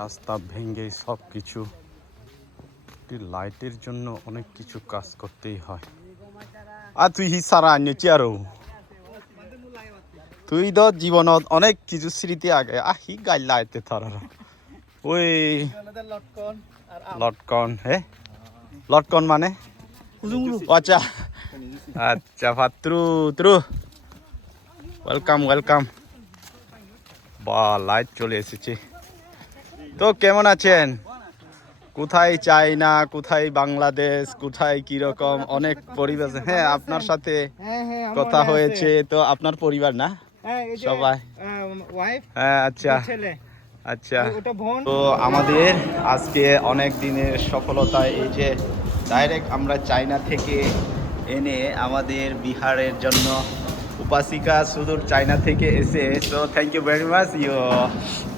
রাস্তা ভেঙে সব কিছু, একটি লাইটের জন্য অনেক কিছু কাজ করতেই হয়। আর তুই হিসারা আনিছি আরো তুই তো জীবনত অনেক কিছু স্মৃতি আগে আহি গাইলা আইতে থারা ওই লটকন হে লটকন মানে আচ্ছা আচ্ছা ভাত্রু ত্রু ওয়েলকাম ওয়েলকাম। বা লাইট চলে এসেছে। তো কেমন আছেন? কোথায় চায়না, কোথায় বাংলাদেশ, কোথায় কিরকম অনেক পরিবেশ। হ্যাঁ আপনার সাথে কথা হয়েছে। তো আপনার পরিবার না সবাই? হ্যাঁ আচ্ছা আচ্ছা। তো আমাদের আজকে অনেক দিনের সফলতা এই যে ডাইরেক্ট আমরা চায়না থেকে এনে আমাদের বিহারের জন্য উপাসিকা সুদূর চায়না থেকে এসে। So thank you very much, you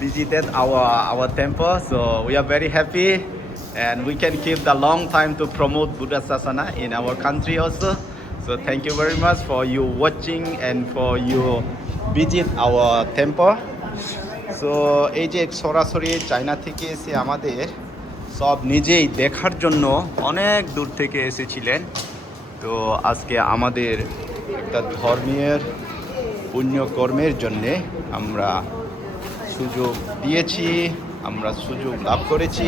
visited our temple, so we are very happy and we can keep the long time to promote Buddha Sasana in our country also. So thank you very much for you watching and for you visit our temple. So এই যে সরাসরি China থেকে এসে আমাদের সব নিজেই দেখার জন্য অনেক দূর থেকে এসেছিলেন। তো আজকে আমাদের একটা ধর্মের পুণ্যকর্মের জন্যে আমরা সুযোগ দিয়েছি, আমরা সুযোগ লাভ করেছি।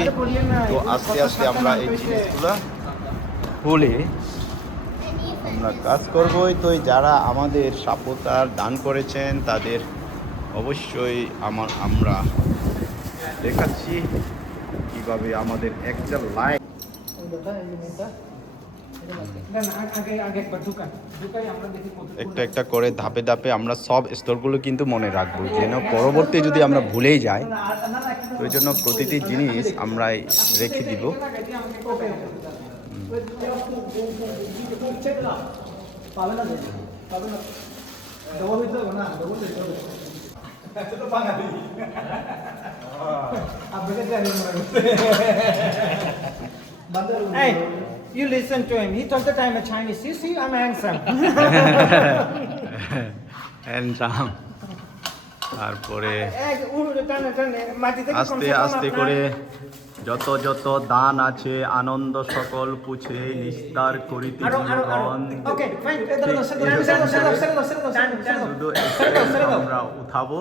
তো আস্তে আস্তে আমরা এই জিনিসগুলো ভুলে আমরা কাজ করবই। তো যারা আমাদের সাপোর্টার দান করেছেন তাদের অবশ্যই আমরা দেখাচ্ছি কিভাবে আমাদের একটা লাইন একটা একটা করে ধাপে ধাপে আমরা সব স্তরগুলো কিন্তু মনে রাখবো, যেন পরবর্তী যদি আমরা ভুলেই যাই তো ওই জন্য প্রতিটি জিনিস আমরা রেখে দিব। Hey, you listen to him. He told that I'm a Chinese. You see, I'm handsome. Handsome. তারপরে আস্তে আস্তে করে যত যত দান আছে আনন্দ সকল পুছে নিস্তার করিতে শুধু আমরা উঠাবো,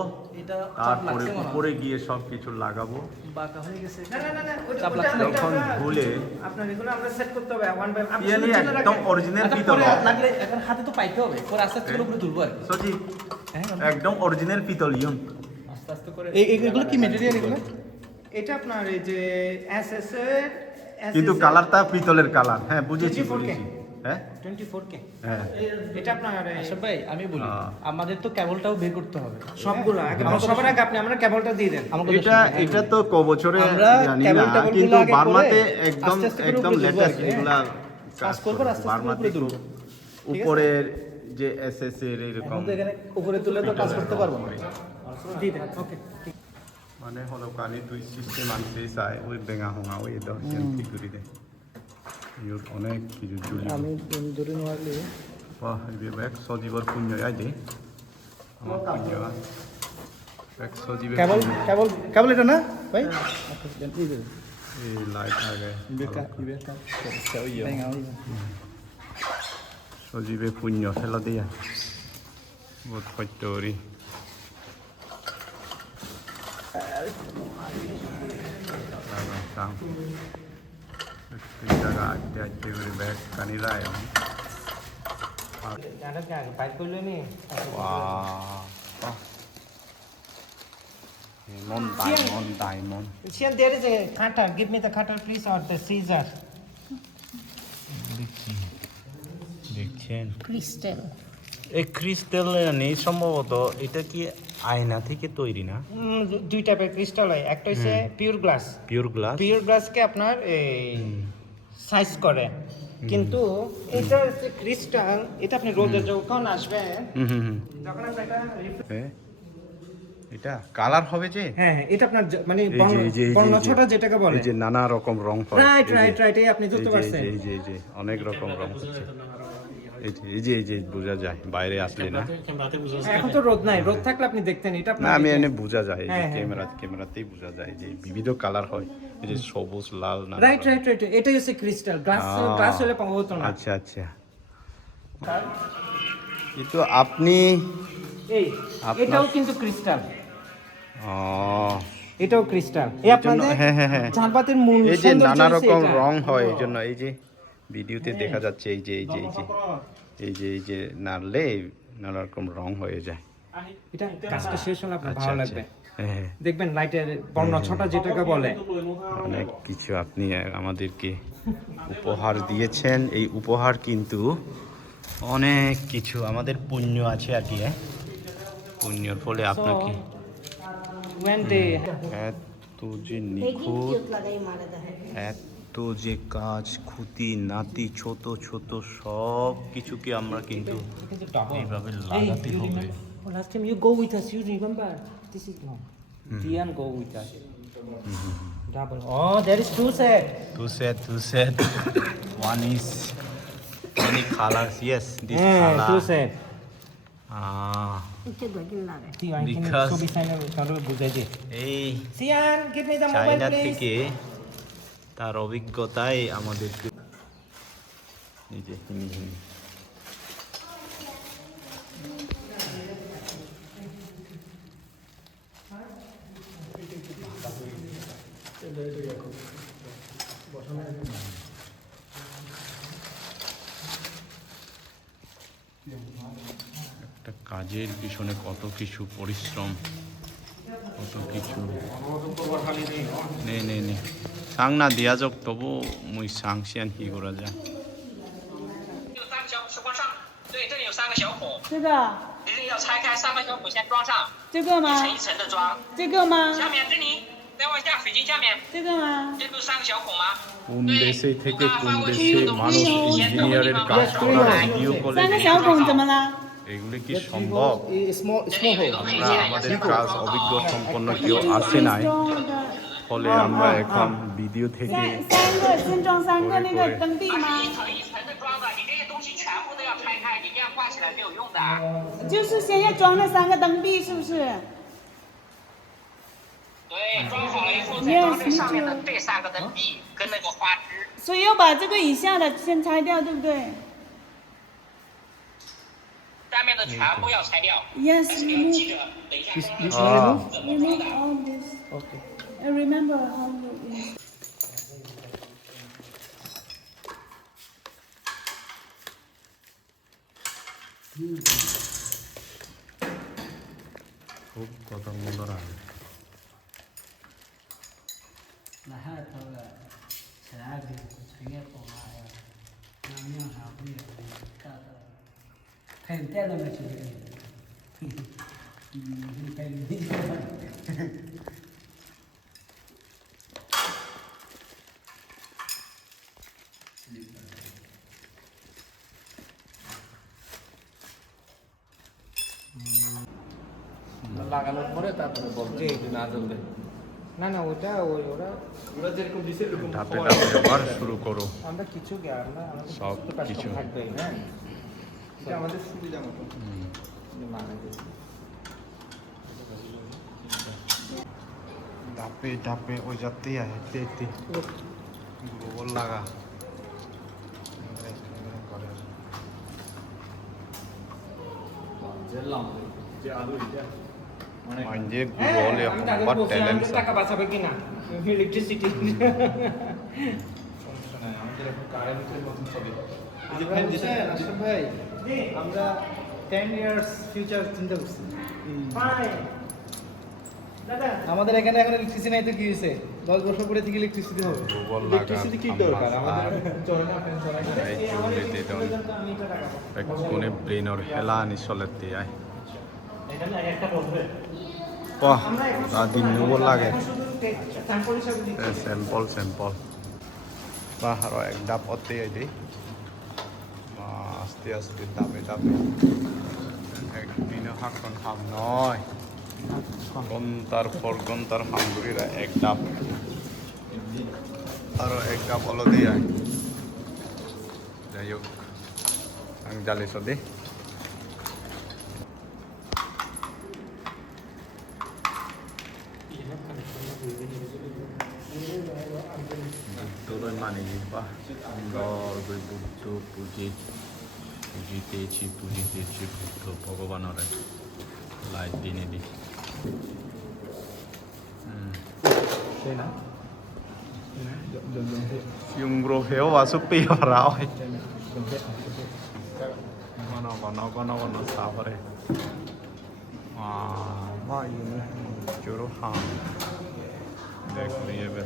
তারপরে উপরে গিয়ে সব কিছু লাগাবো। যখন ভুলে একদম অরিজিনাল পিতল হাতে তো পাইতে হবে, একদম অরিজিনাল পিতল আস্তে আস্তে করে। এগুলো কি ম্যাটেরিয়াল? এগুলো এটা আপনার এই যে এসএস এর, কিন্তু কালারটা পিতলের কালার। হ্যাঁ বুঝেছি বুঝেছি। হ্যাঁ 24K। হ্যাঁ এটা আপনার আশরাফ ভাই আমি বলি আমাদের তো কেবলটাও বের করতে হবে সবগুলো আগে। সবার আগে আপনি আমরা কেবলটা দিয়ে দেন। এটা তো ক বছরে জানি না, কিন্তু বার্মাতে একদম একদম লেটেস্ট এগুলা কাজ করব। বার্মাতে উপরের যে এসএস এর এরকম এখানে উপরে তুলে তো কাজ করতে পারবো না। দিয়ে দেন। ওকে মানে হলো কালি দুই সিস্টেম আনতে চাই ওই বেঙা হোঙা ওই এটা ঠিক করে দে। ইউর অনেক কিছু জুড়ি আমি ধরে নেওয়ালে বাহ এক সজীবর পুণ্য আই দে আমার পুণ্য এক সজীবের কেবল কেবল কেবল এটা না ভাই এই লাইট আগে সজীবে পুণ্য ফেলা দিয়া বহুত সত্যরি জায়গা আটতে আটতে করে ব্যাগ কানিরা এবং diamond. Here there is a cutter. Give me the cutter, please, or the scissor. দেখছেন ক্রিস্টাল। এই ক্রিস্টাল নেই সম্ভবত। এটা কি আয়না থেকে তৈরি না? দুই টাইপের ক্রিস্টাল হয়। একটা হচ্ছে পিওর গ্লাস। পিওর গ্লাসকে আপনার সাইজ করে, কিন্তু এটা হচ্ছে ক্রিস্টাল। এটা আপনি রোদে যখন আসবেন তখন আপনার এটা কালার হবে যে। হ্যাঁ এটা আপনার মানে বর্ণছটা যেটাকে বলে, এই যে নানা রকম রং হয়। রাইট রাইট রাইট, এই আপনি ধরতে পারছেন। জি জি জি অনেক রকম রং হচ্ছে। এই যে বোঝা যায় বাইরে আসলে না। এখন তো রোদ নাই, রোদ থাকলে আপনি দেখতেন এটা না আমি এনে বোঝা যায় এই যে হ্যাঁ, হ্যাঁ। ক্যামেরাতেই বোঝা যায় যে বিবিধ কালার হয়, এই যে সবুজ লাল না। রাইট রাইট রাইট, এটাই হচ্ছে ক্রিস্টাল। গ্লাস হলে পাওয়া হতো না। আচ্ছা আচ্ছা, এই তো আপনি এই আপনার- এটাও কিন্তু ক্রিস্টাল, ও এটাও ক্রিস্টাল। এই আপনাদের হ্যাঁ। ঝাড়বাতির মূল এই যে সৌন্দর্য নানা হচ্ছে রকম এটা। রং হয়, এই জন্য এই যে ভিডিওতে দেখা যাচ্ছে এই যে নাড়লে নানা রকম রং হয়ে যায়। এটা কাজটা শেষ হলে আপনার আচ্ছা ভালো আচ্ছা, লাগবে। হ্যাঁ দেখবেন লাইটের বর্ণ ছটা যেটাকে বলে। অনেক কিছু আপনি আমাদেরকে উপহার দিয়েছেন। এই উপহার কিন্তু অনেক কিছু আমাদের পুণ্য আছে আর কি, পুণ্যর ফলে আপনাকে When they এত যে নিখুঁত, এত যে কাজ খুঁতি নাতি ছোট ছোট সব কিছুকে আমরা কিন্তু এইভাবে লাগাতে হবে। last time you go with us, you remember? This is long. Dian go with us. Double. Oh, there is two set. Two set. One is many colors. Yes, this color. Two set. Because ছবি সাইনে কারো বুঝাই দে। এই Sian, give me the mobile China please. থেকে তার অভিজ্ঞতায় আমাদেরকে এই যে হিমি একটা কাজের পিছনে কত কিছু পরিশ্রম, কত কিছু। নে সাংনা দিয়া যাক, তবু মুই সাংসিয়ান কি করা যায়। 有3个小孔是往上，对，这里有3个小孔，这个一定要拆开3个小孔先装上，这个吗？一层一层的装。这个吗？下面这里，再往下，水晶下面，这个吗？这不是3个小孔吗？ কোন দেশে থেকে কোন দেশে মানুষ ইঞ্জিনিয়ারের কাজ করা ভিডিও কলে 三个小孔怎么了？ এগুলি কি সম্ভব? Small hole. আমরা আমাদের কাজ অভিজ্ঞ সম্পন্ন কেউ আসে নাই, 中的 ফলে আমরা এখন ভিডিও থেকে 先装三个那个灯壁吗？一层一层的装的，你这些东西全部都要拆开，你这样挂起来没有用的。就是先要装那三个灯壁，是不是？对，装好了以后再装这上面的这3个灯壁跟那个花枝。所以要把这个以下的先拆掉，对不对下面的全部要拆掉， ？Yes, 但是你要记着，等一下装上去 啊 怎么装 remove 的。 all this. Okay. I remember how you use. খুব কথা মতো রাখে। লাগানোর পরে তারপরে বলছে যে না জ্বলবে। না না ওটা ওরা ওরা যেরকম দিছে এরকম ধাপে ধাপে ব্যবহার শুরু করো। আমরা কিছু আমরা সব কিছু। থাকবেই, হ্যাঁ। এটা আমাদের সুবিধা মতো ধাপে ধাপে ওই যাতেই আছে গোবর লাগা। যে আলু এটা মানে Manje gurol ya hambat talent sa. টাকা বাঁচাবে কিনা ইলেকট্রিসিটি। আমাদের এখন কারেন্টের মতন চলে। ভাই আমরা 10 ইয়ার্স ফিউচার চিন্তা করছি। দাদা আমাদের এখানে এখন ইলেকট্রিসিটি নাই তো কি হয়েছে, 10 বছর পরে থেকে ইলেকট্রিসিটি হবে। গোবর লাগা। ইলেকট্রিসিটি কি দরকার আমাদের চলে না ফ্যান চলে না। এই চুলিতে দন একটুনে ব্রেনর হেলা নি চলেতে আই। বাহ আদি গোবর লাগে। স্যাম্পল হিসাবে দিচ্ছি। স্যাম্পল বাহ আরো এক ডাব অতে আইদি। আস্তে আস্তে ধাপে ধাপে একদিনে হাকন হাম নয়, ঘন্টার পর ঘন্টার হামগুড়িরা এক ডাব আরো এক ডাব অলদি আয়। যাই হোক ang jaleso di. Buddha mani ba? Lord Buddha pujitechi Buddha Bhagavanore light dine di. Yung bro heo wa supi ra oi. Kono sapare. Ma ini juru ha. Dekh liye be.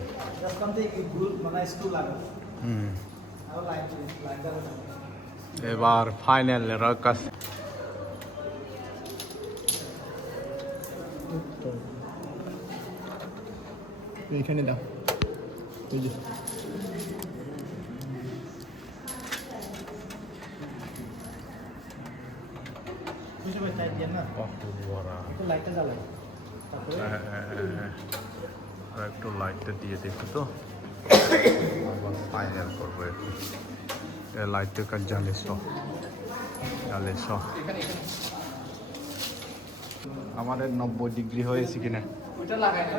এবার ফাইনাল রাকাস এইখানে দাও ওই যে লাইটটা জ্বালাই আর একটু লাইটটা দিয়ে দেখো তো ফাইনাল করবো একটু লাইটটা কাজ জ্বালেছো আমাদের 90 ডিগ্রি হয়েছে কিনা ওটা লাগাই না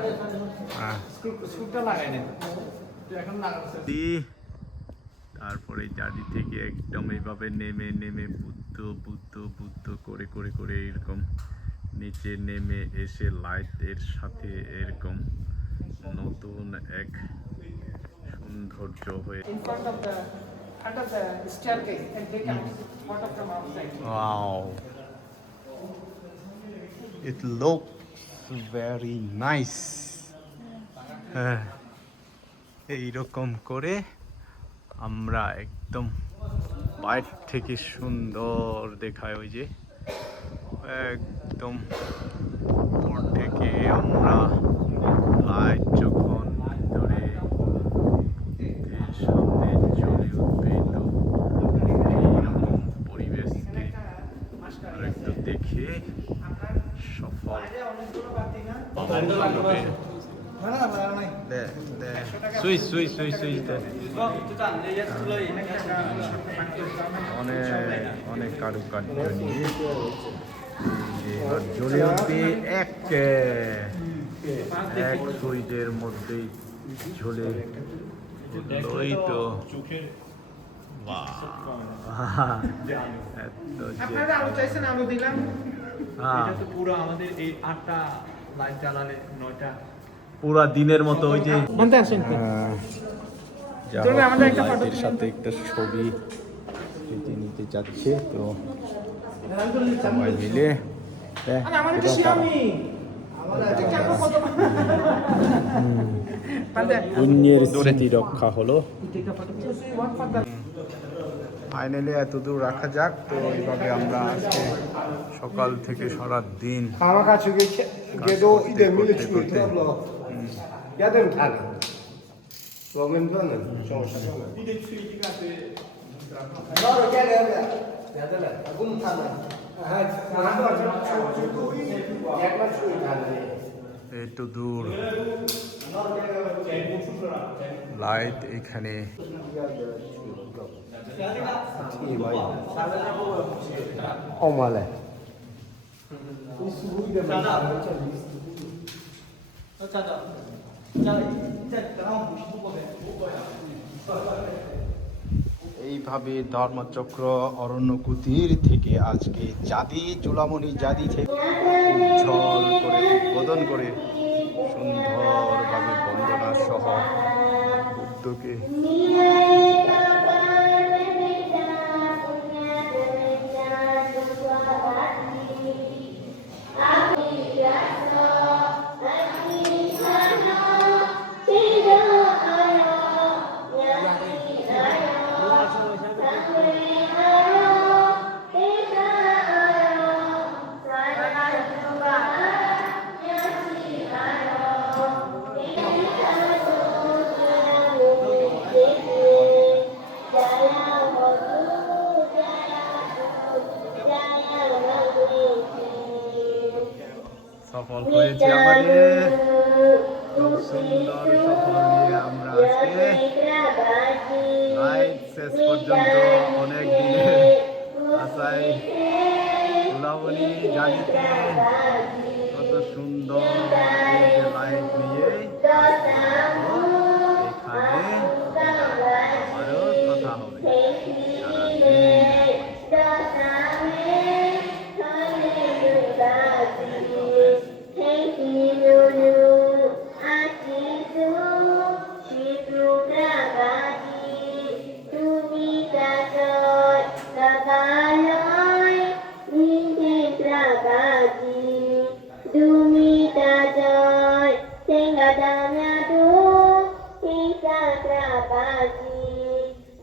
হ্যাঁ স্ক্রুটা লাগাই না তো এখন লাগাচ্ছে তারপরে জার্নি থেকে একদম এইভাবে নেমে বুদ্ধ করে এরকম নিচে নেমে এসে লাইটের সাথে এরকম নতুন এক সৌন্দর্য হয়ে in front of the under the staircase and they can water from outside. Wow, it looks very nice. এইরকম করে আমরা একদম বাইরে থেকে সুন্দর দেখায় ওই যে একদম উপর থেকে আমরা লাইট যখন ভিতরে এর সামনে চলে উঠবে তো এইরকম পরিবেশকে আরেকটু দেখে সফল সুইচ দে অনেক কারুকার্য নিয়ে এবার জ্বলে উঠবে এক সুইচের মধ্যেই ঝোলে ওই তো আপনারা আলু চাইছেন আলু দিলাম এটা তো পুরো আমাদের এই 8টা লাইট জ্বালালে 9টা পুরা দিনের মতো ওই যে বলতে আসেন আমাদের একটা লাইটের সাথে একটা ছবি নিতে যাচ্ছে তো সবাই মিলে আমার একটা শিরামি পুণ্যের স্মৃতি রক্ষা হলো ফাইনালি এত দূর রাখা যাক তো এইভাবে আমরা আজকে সকাল থেকে সারা দিন আমার কাছে গেdo ide মিলে ছুঁই তো 야den 타는 먹는 거는 정상적으로 이데 추이 같은 너를 깨야 돼 야들아 군 타는 아 나도 저도 약간 추이 타는 একটু দূর লাইট এখানে 어머래 এইভাবে ধর্মচক্র অরণ্যকুটির থেকে আজকে জাদি চুলামণি জাদি থেকে উজ্জ্বল করে উদ্বোধন করে সুন্দরভাবে বন্দনা সহ বুদ্ধকে সফল হয়েছে আমাদের খুব সুন্দর সফল নিয়ে আমরা আজকে লাইট শেষ পর্যন্ত অনেক দিনের ভাই ফুলাবনি জানিতে কত সুন্দর এই যে লাইট নিয়ে এখানে আরো কথা হবে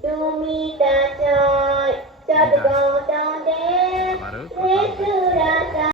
Dumita joy,